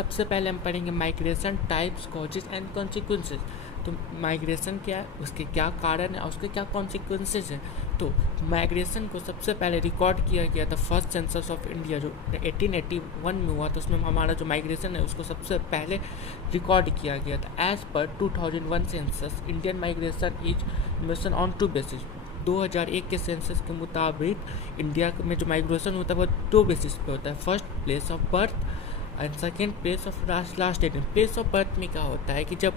सबसे पहले हम पढ़ेंगे migration types, causes and consequences. तो माइग्रेशन क्या है, उसके क्या कारण है और उसके क्या कॉन्सिक्वेंसेज है। तो माइग्रेशन को सबसे पहले रिकॉर्ड किया गया था फर्स्ट सेंसस ऑफ इंडिया जो 1881 में हुआ था। उसमें हमारा जो माइग्रेशन है उसको सबसे पहले रिकॉर्ड किया गया था। As per 2001 census Indian migration is mission on two basis. 2001 के सेंसस के मुताबिक इंडिया में जो माइग्रेशन होता है वो दो बेसिस पे होता है। First, place of birth and second, place of last dating. Place of birth में क्या होता है कि जब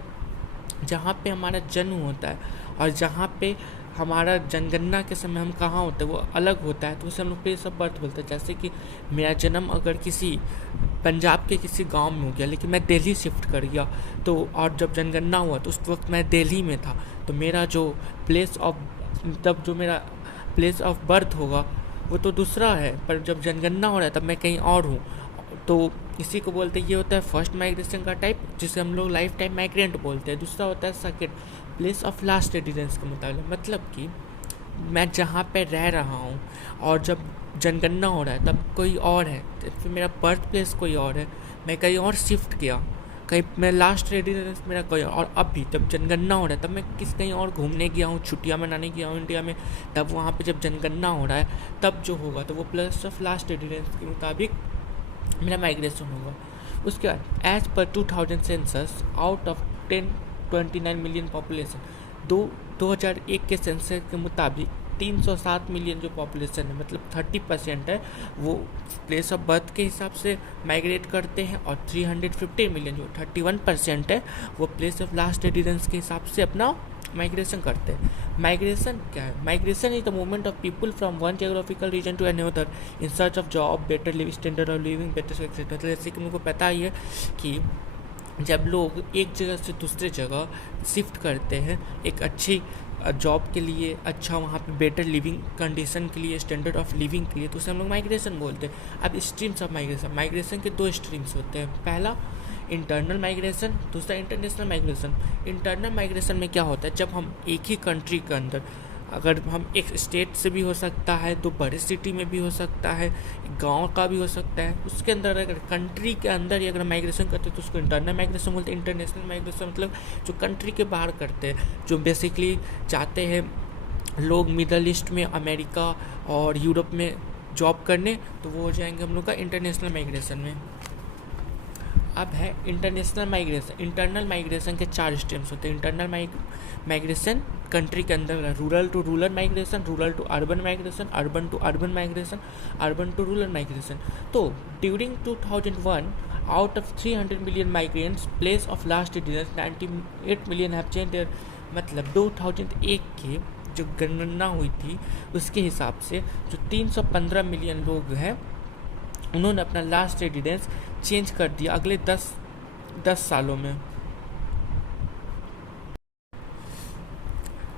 जहाँ पे हमारा जन्म होता है और जहाँ पे हमारा जनगणना के समय हम कहाँ होते हैं वो अलग होता है, तो उसे हम लोग प्लेस ऑफ बर्थ बोलते हैं। जैसे कि मेरा जन्म अगर किसी पंजाब के किसी गांव में हो गया लेकिन मैं दिल्ली शिफ्ट कर गया, तो और जब जनगणना हुआ तो उस वक्त मैं दिल्ली में था, तो मेरा जो प्लेस ऑफ तब जो मेरा प्लेस ऑफ बर्थ होगा वो तो दूसरा है, पर जब जनगणना हो रहा है तब मैं कहीं और हूँ। तो इसी को बोलते हैं, ये होता है फर्स्ट माइग्रेशन का टाइप जिसे हम लोग लाइफ टाइम माइग्रेंट बोलते हैं। दूसरा होता है second, place of last residence के मुताबिक, मतलब कि मैं जहाँ पे रह रहा हूँ और जब जनगणना हो रहा है तब कोई और है, तो फिर मेरा बर्थ प्लेस कोई और है, मैं कहीं और शिफ्ट किया, कहीं मैं लास्ट रेजिडेंस मेरा कोई और अभी जब जनगणना हो रहा है तब मैं कहीं और घूमने गया हूँ, छुट्टियाँ मनाने गया हूँ इंडिया में, तब वहाँ पे जब जनगणना हो रहा है तब जो होगा तो वो प्लेस ऑफ लास्ट रेजिडेंस के मुताबिक मेरा माइग्रेशन होगा। उसके बाद as per 2000 census out of 1029 million population, 2001 के सेंसस के मुताबिक 307 मिलियन जो पॉपुलेशन है, मतलब 30% है, वो प्लेस ऑफ बर्थ के हिसाब से माइग्रेट करते हैं और 350 मिलियन जो 31% है वो प्लेस ऑफ लास्ट रेजिडेंस के हिसाब से अपना माइग्रेशन करते हैं। माइग्रेशन क्या है? Migration is the movement of people from one geographical region to another in search of job, better living standard of living, better etcetera. जैसे कि मुझको पता ही है कि जब लोग एक जगह से दूसरे जगह शिफ्ट करते हैं एक अच्छी जॉब के लिए, अच्छा वहाँ पे बेटर लिविंग कंडीशन के लिए, स्टैंडर्ड ऑफ लिविंग के लिए, तो उसे हम लोग माइग्रेशन बोलते हैं। अब स्ट्रीम्स ऑफ माइग्रेशन के दो स्ट्रीम्स होते हैं। पहला इंटरनल माइग्रेशन, दूसरा इंटरनेशनल माइग्रेशन। इंटरनल माइग्रेशन में क्या होता है, जब हम एक ही कंट्री के अंदर, अगर हम एक स्टेट से भी हो सकता है, दो बड़े सिटी में भी हो सकता है, गांव का भी हो सकता है, उसके अंदर अगर कंट्री के अंदर ही अगर माइग्रेशन करते हैं तो उसको इंटरनल माइग्रेशन बोलते हैं। इंटरनेशनल माइग्रेशन मतलब जो कंट्री के बाहर करते हैं, जो बेसिकली जाते हैं लोग मिडल ईस्ट में, अमेरिका और यूरोप में जॉब करने, तो वो हो जाएंगे हम लोग का इंटरनेशनल माइग्रेशन में। अब है इंटरनेशनल माइग्रेशन। इंटरनल माइग्रेशन के चार स्ट्रीम्स होते हैं। इंटरनल माइग्रेशन कंट्री के अंदर, rural to rural migration, rural to urban migration, urban to urban migration, urban to rural migration. तो during 2001 out of 300 million migrants place of last residence 98 million have change there, मतलब 2001 के जो गणना हुई थी उसके हिसाब से जो 315 मिलियन लोग हैं उन्होंने अपना लास्ट रेजिडेंस चेंज कर दिया अगले 10 सालों में।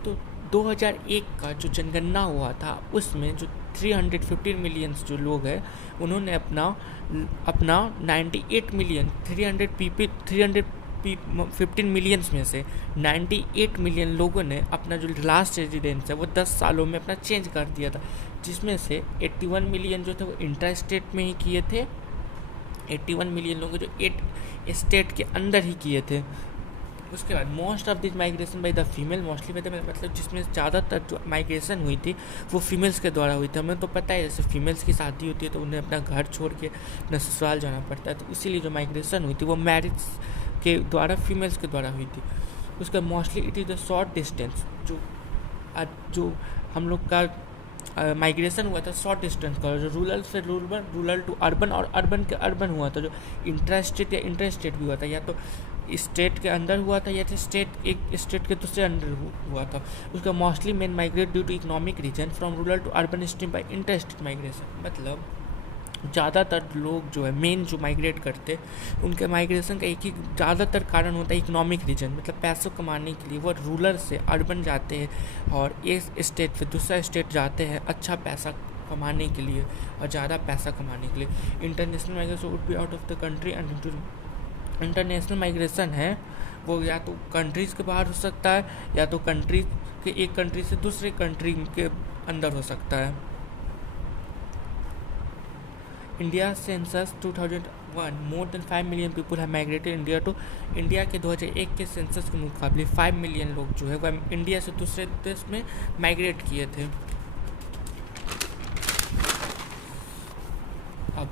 तो 2001 का जो जनगणना हुआ था उसमें जो 315 मिलियन जो लोग हैं उन्होंने अपना 98 मिलियन 315 मिलियंस में से 98 मिलियन लोगों ने अपना जो लास्ट रेजिडेंस है वो 10 सालों में अपना चेंज कर दिया था, जिसमें से 81 मिलियन जो थे वो इंटर स्टेट में ही किए थे, 81 मिलियन लोग जो 8 स्टेट के अंदर ही किए थे। उसके बाद most of this migration by the female, mostly by the, मतलब जिसमें ज़्यादातर जो माइग्रेशन हुई थी वो फीमेल्स के द्वारा हुई थी। हमें तो पता है जैसे फीमेल्स की शादी होती है तो उन्हें अपना घर छोड़ के अपना ससुराल जाना पड़ता है, तो इसीलिए जो माइग्रेशन हुई थी वो मैरिज के द्वारा, फीमेल्स के द्वारा हुई थी। उसका mostly it is the short distance, जो हम लोग का माइग्रेशन हुआ था शॉर्ट डिस्टेंस का, जो रूरल से रूरल, रूरल टू अर्बन और अर्बन के अर्बन हुआ था। जो इंट्रा स्टेट या इंटर स्टेट भी हुआ था, या तो स्टेट के अंदर हुआ था या तो स्टेट एक स्टेट के दूसरे अंदर हुआ था। उसका mostly main migrate due to economic reason from rural to urban stream by inter state migration, मतलब ज़्यादातर लोग जो है मेन जो माइग्रेट करते उनके माइग्रेशन का एक ही ज़्यादातर कारण होता है इकोनॉमिक रीजन, मतलब पैसों कमाने के लिए वो रूरल से अर्बन जाते हैं और एक स्टेट से दूसरा स्टेट जाते हैं अच्छा पैसा कमाने के लिए और ज़्यादा पैसा कमाने के लिए। International migration would be out of the country and international migration है वो या तो कंट्रीज़ के बाहर हो सकता है या तो कंट्री के एक कंट्री से दूसरे कंट्री के अंदर हो सकता है। India census 2001 more than 5 million people have migrated India to. India के 2001 के सेंसस के मुकाबले 5 मिलियन लोग जो है वह इंडिया से दूसरे देश में माइग्रेट किए थे। अब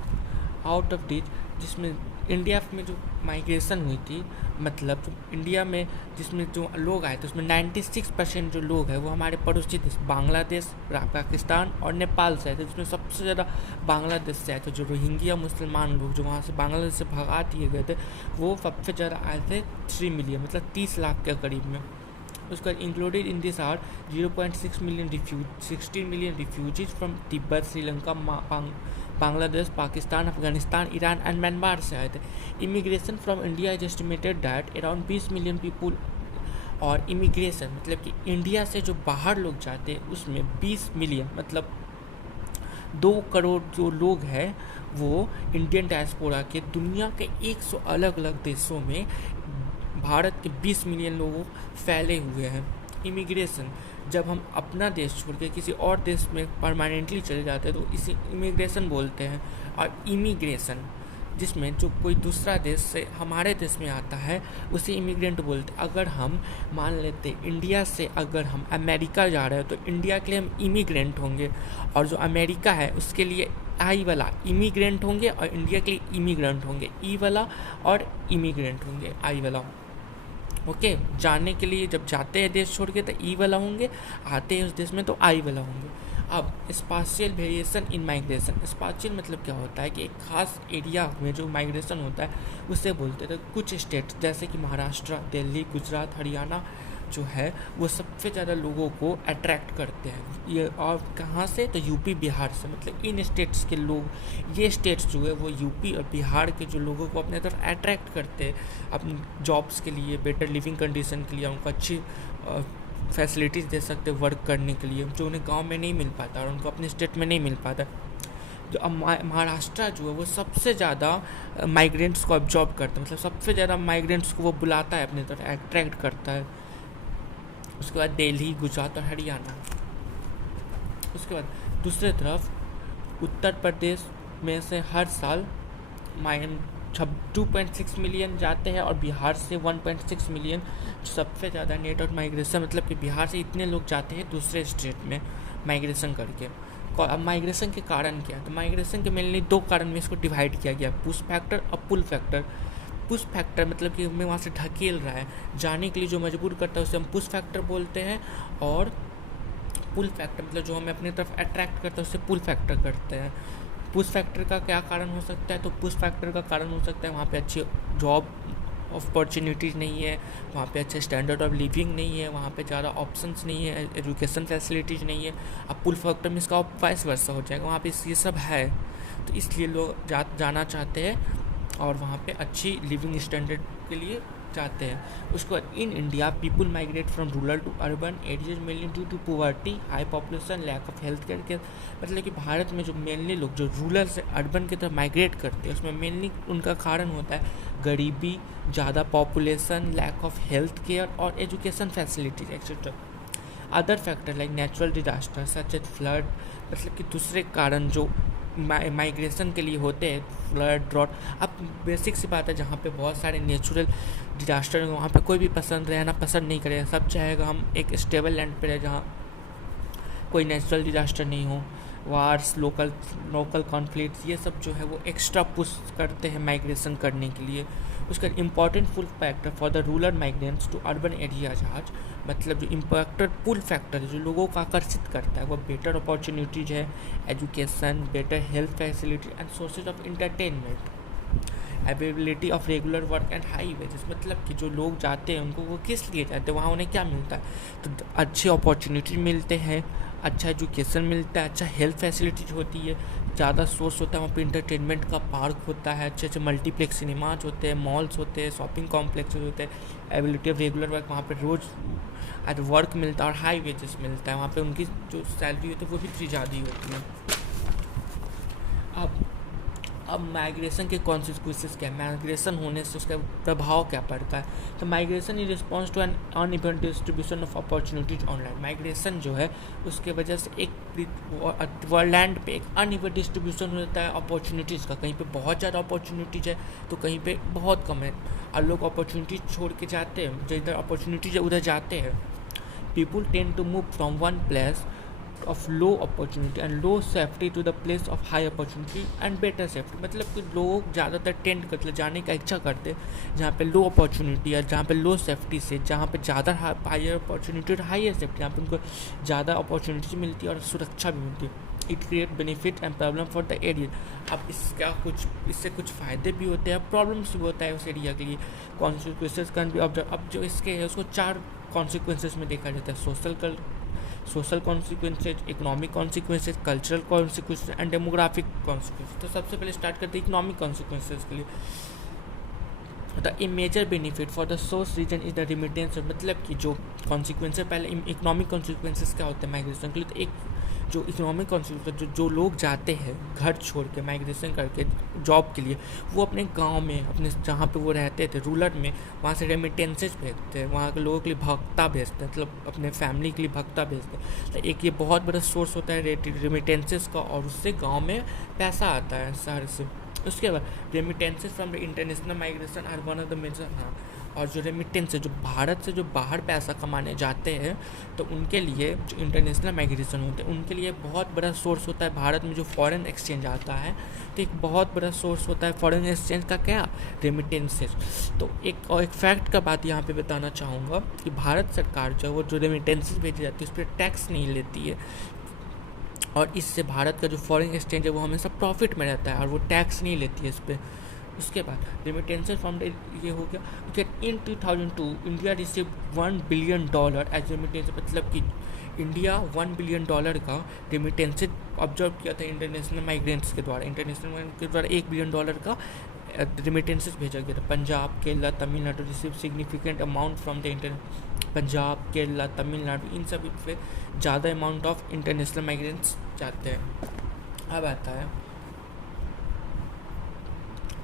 आउट ऑफ दिस, जिसमें इंडिया में जो माइग्रेशन हुई थी, मतलब जो इंडिया में जिसमें जो लोग आए थे उसमें 96% जो लोग हैं वो हमारे पड़ोसी देश बांग्लादेश, पाकिस्तान और नेपाल से आए थे, जिसमें सबसे ज़्यादा बांग्लादेश से आए थे। जो रोहिंग्या मुसलमान लोग जो वहाँ से बांग्लादेश से भगा दिए गए थे वो सबसे ज़्यादा आए थे 3 मिलियन, मतलब 30 लाख के करीब में। उसका included in this are 0.6 million 16 million refugees from Tibet, Sri Lanka, Bangladesh, Pakistan, Afghanistan, Iran and Myanmar से आए थे। Immigration from India is estimated that around 20 million people. और इमिग्रेशन मतलब कि इंडिया से जो बाहर लोग जाते हैं उसमें 20 मिलियन मतलब 2 करोड़ जो लोग हैं वो इंडियन डायस्पोरा के दुनिया के 100 अलग अलग देशों में भारत के 20 मिलियन लोग फैले हुए हैं। इमिग्रेशन, जब हम अपना देश छोड़ के किसी और देश में परमानेंटली चले जाते हैं तो इसे इमिग्रेशन बोलते हैं। और इमिग्रेशन जिसमें जो कोई दूसरा देश से हमारे देश में आता है उसे इमिग्रेंट बोलते हैं। अगर हम मान लेते इंडिया से अगर हम अमेरिका जा रहे हैं तो इंडिया के लिए हम इमिग्रेंट होंगे, और जो अमेरिका है उसके लिए आई वाला इमिग्रेंट होंगे और इंडिया के लिए इमिग्रेंट होंगे, ई वाला और इमिग्रेंट होंगे आई वाला। ओके, जाने के लिए जब जाते हैं देश छोड़ के तो ई वाला होंगे, आते हैं उस देश में तो आई वाला होंगे। अब spatial variation in migration, spatial मतलब क्या होता है कि एक खास एरिया में जो माइग्रेशन होता है उसे बोलते हैं। तो कुछ स्टेट जैसे कि महाराष्ट्र, दिल्ली, गुजरात, हरियाणा जो है वो सबसे ज़्यादा लोगों को अट्रैक्ट करते हैं। ये और कहाँ से, तो यूपी बिहार से, मतलब इन स्टेट्स के लोग, ये स्टेट्स जो है वो यूपी और बिहार के जो लोगों को अपने तरफ अट्रैक्ट करते हैं अपनी जॉब्स के लिए, बेटर लिविंग कंडीशन के लिए, उनको अच्छी फैसिलिटीज़ दे सकते वर्क करने के लिए जो उन्हें गांव में नहीं मिल पाता और उनको अपने स्टेट में नहीं मिल पाता। जो अब महाराष्ट्र जो है वो सबसे ज़्यादा माइग्रेंट्स को अब्जॉर्ब करता है, मतलब सबसे ज़्यादा माइग्रेंट्स को वो बुलाता है अपनी तरफ, अट्रैक्ट करता है। उसके बाद दिल्ली, गुजरात और हरियाणा। उसके बाद दूसरी तरफ उत्तर प्रदेश में से हर साल 2.6 मिलियन जाते हैं और बिहार से 1.6 मिलियन, सबसे ज़्यादा नेट आउट माइग्रेशन, मतलब कि बिहार से इतने लोग जाते हैं दूसरे स्टेट में माइग्रेशन करके। अब माइग्रेशन के कारण क्या है, तो माइग्रेशन के मेनली 2 कारण में इसको डिवाइड किया गया, पुश फैक्टर और पुल फैक्टर। पुश फैक्टर मतलब कि हमें वहाँ से ढकेल रहा है, जाने के लिए जो मजबूर करता है उसे हम पुश फैक्टर बोलते हैं। और पुल फैक्टर मतलब जो हमें अपनी तरफ अट्रैक्ट करता है उसे पुल फैक्टर करते हैं। पुश फैक्टर का क्या कारण हो सकता है, तो पुश फैक्टर का कारण हो सकता है वहाँ पे अच्छी जॉब अपॉर्चुनिटीज़ नहीं है, वहाँ पे अच्छे स्टैंडर्ड ऑफ लिविंग नहीं है, वहाँ पे ज़्यादा ऑप्शंस नहीं है, एजुकेशन फैसिलिटीज़ नहीं है। अब पुल फैक्टर में इसका वाइस वर्सा हो जाएगा, वहाँ पे ये सब है, तो इसलिए लोग जाना चाहते हैं और वहाँ पे अच्छी लिविंग स्टैंडर्ड के लिए जाते हैं। उसके बाद in India people migrate from rural to urban areas mainly due to poverty, high population, lack of health care. मतलब कि भारत में जो मेनली लोग जो रूरल से अर्बन की तरफ माइग्रेट करते हैं उसमें मेनली उनका कारण होता है गरीबी, ज़्यादा population, lack of health care और education facilities etcetera. Other factor like natural disaster such as flood, मतलब कि दूसरे कारण जो माइग्रेशन के लिए होते हैं, फ्लड, ड्रॉट। अब बेसिक सी बात है, जहाँ पे बहुत सारे नेचुरल डिजास्टर वहाँ पे कोई भी रहना पसंद नहीं करेगा, सब चाहेगा हम एक स्टेबल लैंड पे रहे जहाँ कोई नेचुरल डिजास्टर नहीं हो। वार्स, लोकल कॉन्फ्लिक्ट्स, ये सब जो है वो एक्स्ट्रा पुश करते हैं माइग्रेशन करने के लिए। उसका important pull factor for the rural migrants to urban areas आज, मतलब जो इम्पैक्टर पुल फैक्टर जो लोगों को आकर्षित करता है वो बेटर अपॉर्चुनिटीज है, education, better health facility and sources of entertainment, availability of regular work and high wages. मतलब कि जो लोग जाते हैं उनको वो किस लिए जाते हैं, वहाँ उन्हें क्या मिलता है, तो अच्छी अपॉर्चुनिटी मिलते हैं, अच्छा एजुकेशन मिलता है, अच्छा हेल्थ फैसिलिटीज होती है, ज़्यादा सोर्स होता है, वहाँ पे इंटरटेनमेंट का पार्क होता है, अच्छे अच्छे मल्टीप्लेक्स सिनेमाज होते हैं, मॉल्स होते हैं, शॉपिंग कॉम्प्लेक्स होते हैं, एबिलिटी ऑफ रेगुलर वर्क, वहाँ पे रोज़ वर्क मिलता है और हाई वेजेस मिलता है, वहाँ पे उनकी जो सैलरी होती है वो भी इतनी ज़्यादा ही होती है। अब अब माइग्रेशन के कॉन्सिक्वेंसेस क्या है, माइग्रेशन होने से उसका प्रभाव क्या पड़ता है। तो migration in response to an uneven distribution of opportunities online, migration जो है उसके वजह से एक लैंड पे एक अनइवन डिस्ट्रीब्यूशन होता है अपॉर्चुनिटीज़ का, कहीं पे बहुत ज़्यादा अपॉर्चुनिटीज़ है तो कहीं पे बहुत कम है, और लोग अपॉर्चुनिटीज छोड़ के जाते हैं, जो इधर अपॉर्चुनिटीज है उधर जाते हैं। People tend to move from one place of low opportunity and low safety to the place of high opportunity and better safety, मतलब कि लोग ज़्यादातर टेंड करते जाने का इच्छा करते हैं जहाँ पे लो अपॉर्चुनिटी है, जहाँ पे लो सेफ्टी से, जहाँ पे ज़्यादा हायर अपॉर्चुनिटी और हायर सेफ्टी, जहाँ पे उनको ज़्यादा अपॉर्चुनिटी मिलती है और सुरक्षा भी मिलती है। It create benefit and problem for the area, अब इससे कुछ फ़ायदे भी होते हैं, प्रॉब्लम्स भी होता है उस एरिया के लिए। कॉन्सिक्वेंसेस कैन बी ऑब्जर्व, अब जो इसके है उसको 4 कॉन्सिक्वेंसेस में देखा जाता है, social consequences, economic consequences, cultural consequences and demographic consequences. तो सबसे पहले स्टार्ट करते हैं इकोनॉमिक कॉन्सिक्वेंसेज के लिए। The a major benefit for the source region is the remittance, मतलब कि जो कॉन्सिक्वेंस है, पहले इकोनॉमिक कॉन्सिक्वेंसेज क्या होते हैं माइग्रेशन के लिए, तो एक जो इकोनॉमिक कॉन्सिक्वेंस, जो लोग जाते हैं घर छोड़ के माइग्रेशन करके जॉब के लिए, वो अपने गांव में, अपने जहाँ पे वो रहते थे रूरल में, वहाँ से रेमिटेंसेज भेजते हैं, वहाँ के लोगों के लिए भत्ता भेजते हैं, मतलब अपने फैमिली के लिए भत्ता भेजते हैं। तो एक ये बहुत बड़ा सोर्स होता है रेमिटेंसेज का, और उससे गाँव में पैसा आता है शहर से। उसके बाद remittances from the international migration are one of the major, हाँ, और जो रेमिटेंस है, जो भारत से जो बाहर पैसा कमाने जाते हैं, तो उनके लिए जो इंटरनेशनल माइग्रेशन होते हैं उनके लिए बहुत बड़ा सोर्स होता है। भारत में जो फॉरेन एक्सचेंज आता है, तो एक बहुत बड़ा सोर्स होता है फॉरेन एक्सचेंज का, क्या, रेमिटेंसेज। तो एक फैक्ट का बात यहाँ पे बताना चाहूँगा कि भारत सरकार जो रेमिटेंसेज भेजी जाती है उस पर टैक्स नहीं लेती है, और इससे भारत का जो फॉरेन एक्सचेंज है वो हमेशा प्रॉफिट में रहता है और वो टैक्स नहीं लेती है इस पर। उसके बाद रेमिटेंसेज फ्रॉम ये हो गया। In 2002 India receive $1 billion as remittance, मतलब कि इंडिया $1 बिलियन का रेमिटेंसेज ऑब्जर्व किया था इंटरनेशनल माइग्रेंट्स के द्वारा। इंटरनेशनल माइग्रेंट्स के द्वारा $1 बिलियन का रेमिटेंसेज भेजा गया था। Punjab, Kerala, Tamil Nadu receive significant amount from the Punjab, Kerala, Tamil Nadu, इन सभी पे ज़्यादा अमाउंट ऑफ इंटरनेशनल माइग्रेंट्स जाते हैं। अब आता है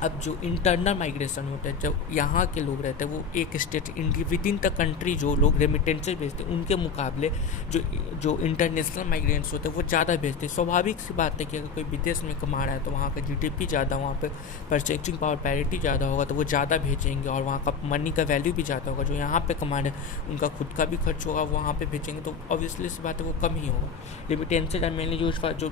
अब जो इंटरनल माइग्रेशन होता है, जब यहाँ के लोग रहते हैं वो एक state with in the country जो लोग रेमिटेंसेज भेजते हैं उनके मुकाबले जो इंटरनेशनल माइग्रेंट्स होते हैं वो ज़्यादा भेजते हैं। स्वाभाविक सी बात है कि अगर कोई विदेश में कमा रहा है तो वहाँ का जीडीपी ज़्यादा, वहाँ पे परचेजिंग पावर पैरिटी ज़्यादा होगा तो वो ज़्यादा भेजेंगे, और वहाँ का मनी का वैल्यू भी ज़्यादा होगा। जो यहाँ पे कमा रहे हैं उनका खुद का भी खर्च होगा, वहाँ पे भेजेंगे तो ऑब्वियसली सी बात है वो कम ही होगा। रेमिटेंसेज एंड मेनली जो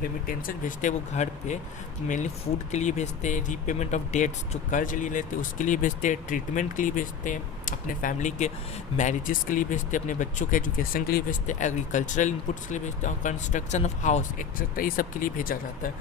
रेमिटेंसेज भेजते हैं वो घर पे मेनली फूड के लिए भेजते हैं, रीपेमेंट ऑफ डेट्स जो कर्ज लिए लेते हैं उसके लिए भेजते हैं, ट्रीटमेंट के लिए भेजते हैं, अपने फैमिली के मैरिजेस के लिए भेजते हैं, अपने बच्चों के एजुकेशन के लिए भेजते हैं, एग्रीकल्चरल इनपुट्स के लिए भेजते हैं, और कंस्ट्रक्शन ऑफ हाउस एक्सेट्रा ये सब के लिए भेजा जाता है।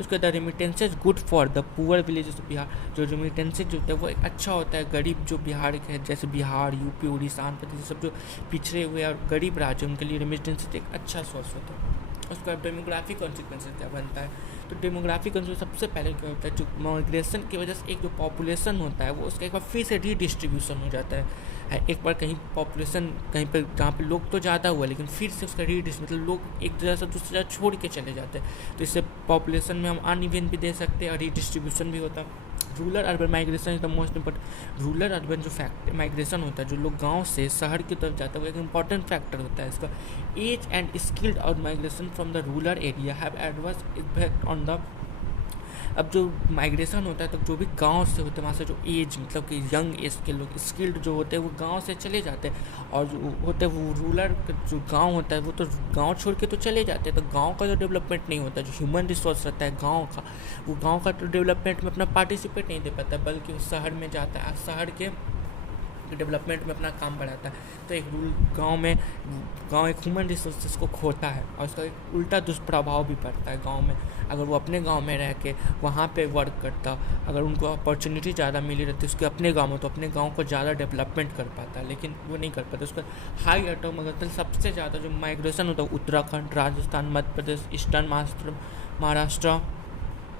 उसके बाद remittances good for the poor villages of Bihar, जो रेमिटेंसेज जो होता है वो एक अच्छा होता है गरीब जो बिहार के है, जैसे बिहार, यूपी, उड़ीसा, आंध्र प्रदेश, सब जो पिछड़े हुए और गरीब राज्य उनके लिए रेमिटेंसेज एक अच्छा सोर्स होता है। उसके बाद डेमोग्राफिक कॉन्सिक्वेंसेज क्या बनता है, तो डेमोग्राफिक कॉन्सिक्वेंस सबसे पहले क्या होता है, जो माइग्रेशन की वजह से एक जो पॉपुलेशन होता है वो उसका एक बार फिर से रीडिस्ट्रीब्यूशन हो जाता है। एक बार कहीं पॉपुलेशन कहीं पर जहाँ पे लोग तो ज़्यादा हुआ लेकिन फिर से उसका मतलब लोग एक जगह से दूसरी जगह छोड़ के चले जाते हैं, तो इससे पॉपुलेशन में हम अनइवन भी दे सकते हैं और रीडिस्ट्रीब्यूशन भी होता है। Rural urban migration is the most important, rural urban जो माइग्रेशन होता है, जो लोग गांव से शहर की तरफ जाता है वो एक इंपॉर्टेंट फैक्टर होता है इसका। एज एंड स्किल्ड और migration from the rural area have adverse effect on the, अब जो माइग्रेशन होता है तो जो भी गांव से होते हैं वहाँ से जो एज मतलब कि यंग एज के लोग स्किल्ड जो होते हैं वो गांव से चले जाते हैं, और जो होते हैं वो रूरल जो गांव होता है वो तो गांव छोड़ के तो चले जाते हैं, तो गांव का जो डेवलपमेंट नहीं होता, जो ह्यूमन रिसोर्स रहता है गांव का, वो गांव का तो डेवलपमेंट में अपना पार्टिसिपेट नहीं दे पाता, बल्कि वो शहर में जाता है, शहर के डेवलपमेंट में अपना काम बढ़ाता है। तो एक गांव एक ह्यूमन रिसोर्सेज को खोता है और उसका एक उल्टा दुष्प्रभाव भी पड़ता है गांव में। अगर वो अपने गांव में रह के वहाँ पे वर्क करता, अगर उनको अपॉर्चुनिटी ज़्यादा मिली रहती उसके अपने गांव में, तो अपने गांव को ज़्यादा डेवलपमेंट कर पाता है, लेकिन वो नहीं कर पाता। उसका हाई अटॉम मतलब सबसे ज़्यादा जो माइग्रेशन होता है Uttarakhand, Rajasthan, Madhya Pradesh, eastern Maharashtra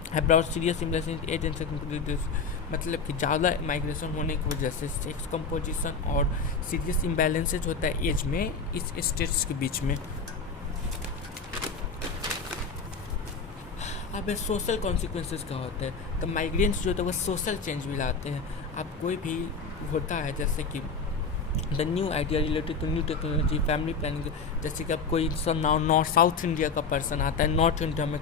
have serious implications agency, मतलब कि ज़्यादा माइग्रेशन होने की वजह से सेक्स कंपोजिशन और सीरियस इम्बैलेंसेज होता है एज में इस स्टेट्स के बीच में। अब सोशल कॉन्सिक्वेंसेस क्या होते हैं, तो माइग्रेंट्स जो होते हैं वो सोशल चेंज भी लाते हैं। अब कोई भी होता है जैसे कि the new idea related to new technology, family planning, जैसे कि अब कोई नॉर्थ साउथ इंडिया का पर्सन आता है नॉर्थ इंडिया में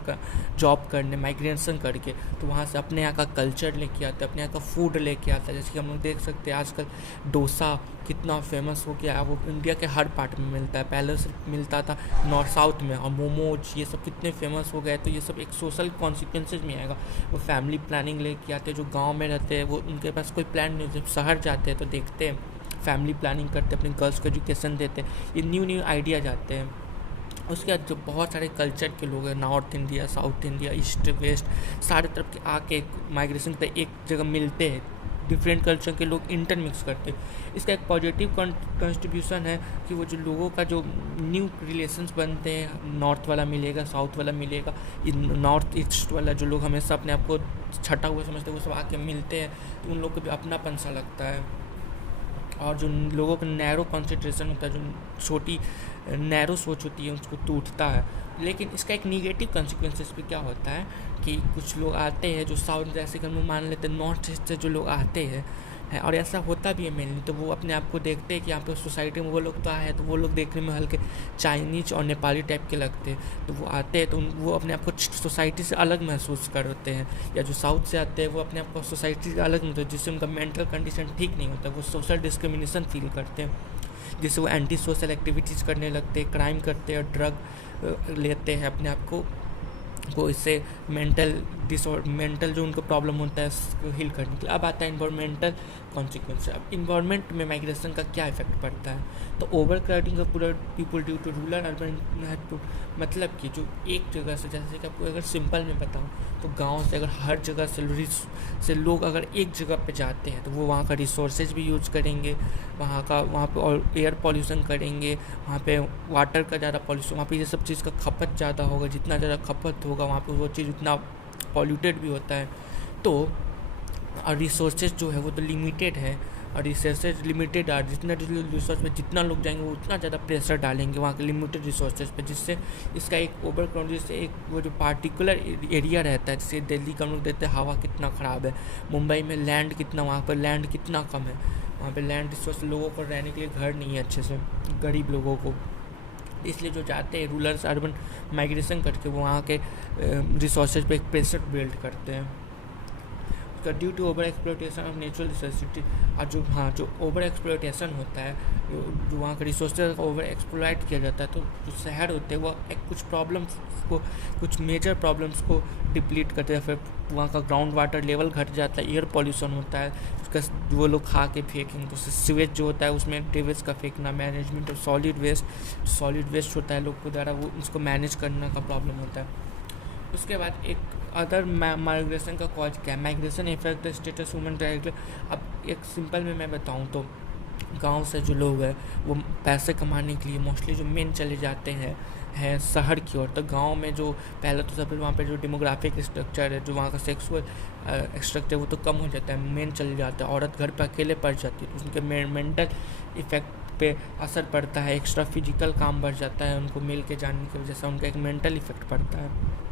जॉब करने माइग्रेशन करके, तो वहाँ से अपने यहाँ का कल्चर लेके आता है, अपने यहाँ का फूड लेके आता है। जैसे कि हम लोग देख सकते हैं आजकल डोसा कितना फेमस हो गया है, वो इंडिया के हर पार्ट में मिलता है, पहले सिर्फ मिलता था नॉर्थ साउथ में, और मोमोज ये सब कितने फेमस हो गए। तो ये सब एक सोशल कॉन्सिक्वेंसेज में आएगा। वो फैमिली प्लानिंग लेके आते हैं, जो गाँव में रहते हैं वो उनके पास कोई प्लान नहीं, जब शहर जाते हैं तो देखते हैं फैमिली प्लानिंग करते हैं, अपनी गर्ल्स को एजुकेशन देते हैं, ये न्यू आइडियाज आते हैं। उसके बाद जो बहुत सारे कल्चर के लोग हैं, north India, south India, east west, सारे तरफ के आके माइग्रेशन पे एक जगह मिलते हैं, डिफरेंट कल्चर के लोग इंटरमिक्स करते हैं। इसका एक पॉजिटिव कंट्रीब्यूशन है कि वो जो लोगों का जो न्यू रिलेशंस बनते हैं, नॉर्थ वाला मिलेगा, साउथ वाला मिलेगा, नॉर्थ ईस्ट वाला जो लोग हमेशा अपने आप को छटा हुआ समझते हैं वो सब आके मिलते हैं, तो उन लोग को भी अपनापन सा लगता है। और जो लोगों का नैरो कॉन्सेंट्रेशन होता है, जो छोटी नैरो सोच होती है उसको टूटता है। लेकिन इसका एक निगेटिव कंसिक्वेंसेस भी क्या होता है कि कुछ लोग आते हैं जो साउथ, जैसे कि हम मान लेते हैं नॉर्थ ईस्ट से जो लोग आते हैं और ऐसा होता भी है मेनली, तो वो अपने आप को देखते हैं कि यहाँ पे सोसाइटी में वो लोग तो आए हैं, तो वो लोग देखने में हल्के चाइनीज और नेपाली टाइप के लगते हैं, तो वो आते हैं तो वो अपने आप को सोसाइटी से अलग महसूस करते हैं। या जो साउथ से आते हैं वो अपने आप को सोसाइटी से अलग नहीं होते, जिससे उनका मेंटल कंडीशन ठीक नहीं होता, वो सोशल डिस्क्रिमिनेशन फील करते हैं, जिससे वो एंटी सोशल एक्टिविटीज़ करने लगते हैं, क्राइम करते हैं और ड्रग लेते हैं अपने आप को इससे मेंटल जो उनको प्रॉब्लम होता है उसको हील करने के लिए। अब आता है इन्वायरमेंटल कॉन्सिक्वेंस। अब इन्वायरमेंट में माइग्रेशन का क्या इफेक्ट पड़ता है, तो ओवर क्राउडिंग ऑफ पूरा people due to rural urban, मतलब कि जो एक जगह से, जैसे कि आपको अगर सिंपल में बताऊँ तो गांव से अगर हर जगह से लोग अगर एक जगह पे जाते हैं तो वो वहाँ का रिसोर्सेज भी यूज़ करेंगे, वहाँ पे एयर पॉल्यूशन करेंगे, वहाँ पे वाटर का ज़्यादा पॉल्यूशन, वहाँ पे ये सब चीज़ का खपत ज़्यादा होगा, जितना ज़्यादा खपत होगा वहाँ पे वो चीज़ उतना पॉल्यूटेड भी होता है। तो और रिसोर्सेज जो है वो तो लिमिटेड है, और रिसोर्सेज लिमिटेड है, जितना रिसोर्स में जितना लोग जाएंगे वो उतना ज़्यादा प्रेशर डालेंगे वहाँ के लिमिटेड रिसोर्सेज पे, जिससे इसका एक ओवरक्राउड, जिससे एक वो जो पार्टिकुलर एरिया रहता है, जैसे दिल्ली का हम लोग देखते हैं हवा कितना ख़राब है, मुंबई में लैंड कितना, वहाँ पर लैंड कितना कम है, वहाँ पर लैंड रिसोर्स लोगों को रहने के लिए घर नहीं है अच्छे से, गरीब लोगों को, इसलिए जो जाते हैं रूरल से अर्बन माइग्रेशन करके वो वहाँ के रिसोर्सेज पे एक प्रेशर बिल्ड करते हैं। Due to over exploitation of natural resources, और जो ओवर एक्सप्लोटेशन होता है, जो वहाँ के रिसोर्सेज ओवर एक्सप्लॉइट किया जाता है, तो जो शहर होते हैं वो कुछ मेजर प्रॉब्लम्स को डिप्लीट करते हैं, फिर वहाँ का ग्राउंड वाटर लेवल घट जाता है, एयर पॉल्यूशन होता है, उसका वो लोग खा के फेंकेंगे, तो सीवेज जो होता है उसमें ड्रेवेज का फेंकना, मैनेजमेंट ऑफ सॉलिड वेस्ट होता है लोग को द्वारा, वो उसको मैनेज करने का प्रॉब्लम होता है। उसके बाद एक अदर माइग्रेशन का कॉज क्या है, migration effect status human right. अब एक सिंपल में मैं बताऊं तो गांव से जो लोग हैं वो पैसे कमाने के लिए मोस्टली जो मेन चले जाते हैं शहर की ओर। तो गांव में जो पहले तो सब वहाँ पे जो डेमोग्राफिक स्ट्रक्चर है, जो वहाँ का सेक्सुअल स्ट्रक्चर वो तो कम हो जाता है, मेन चले जाता है, औरत घर पे अकेले पड़ जाती है, तो उनके मेंटल इफेक्ट पे असर पड़ता है, एक्स्ट्रा फिजिकल काम बढ़ जाता है, उनको मिल के जानने की वजह से उनका एक मेंटल इफेक्ट पड़ता है।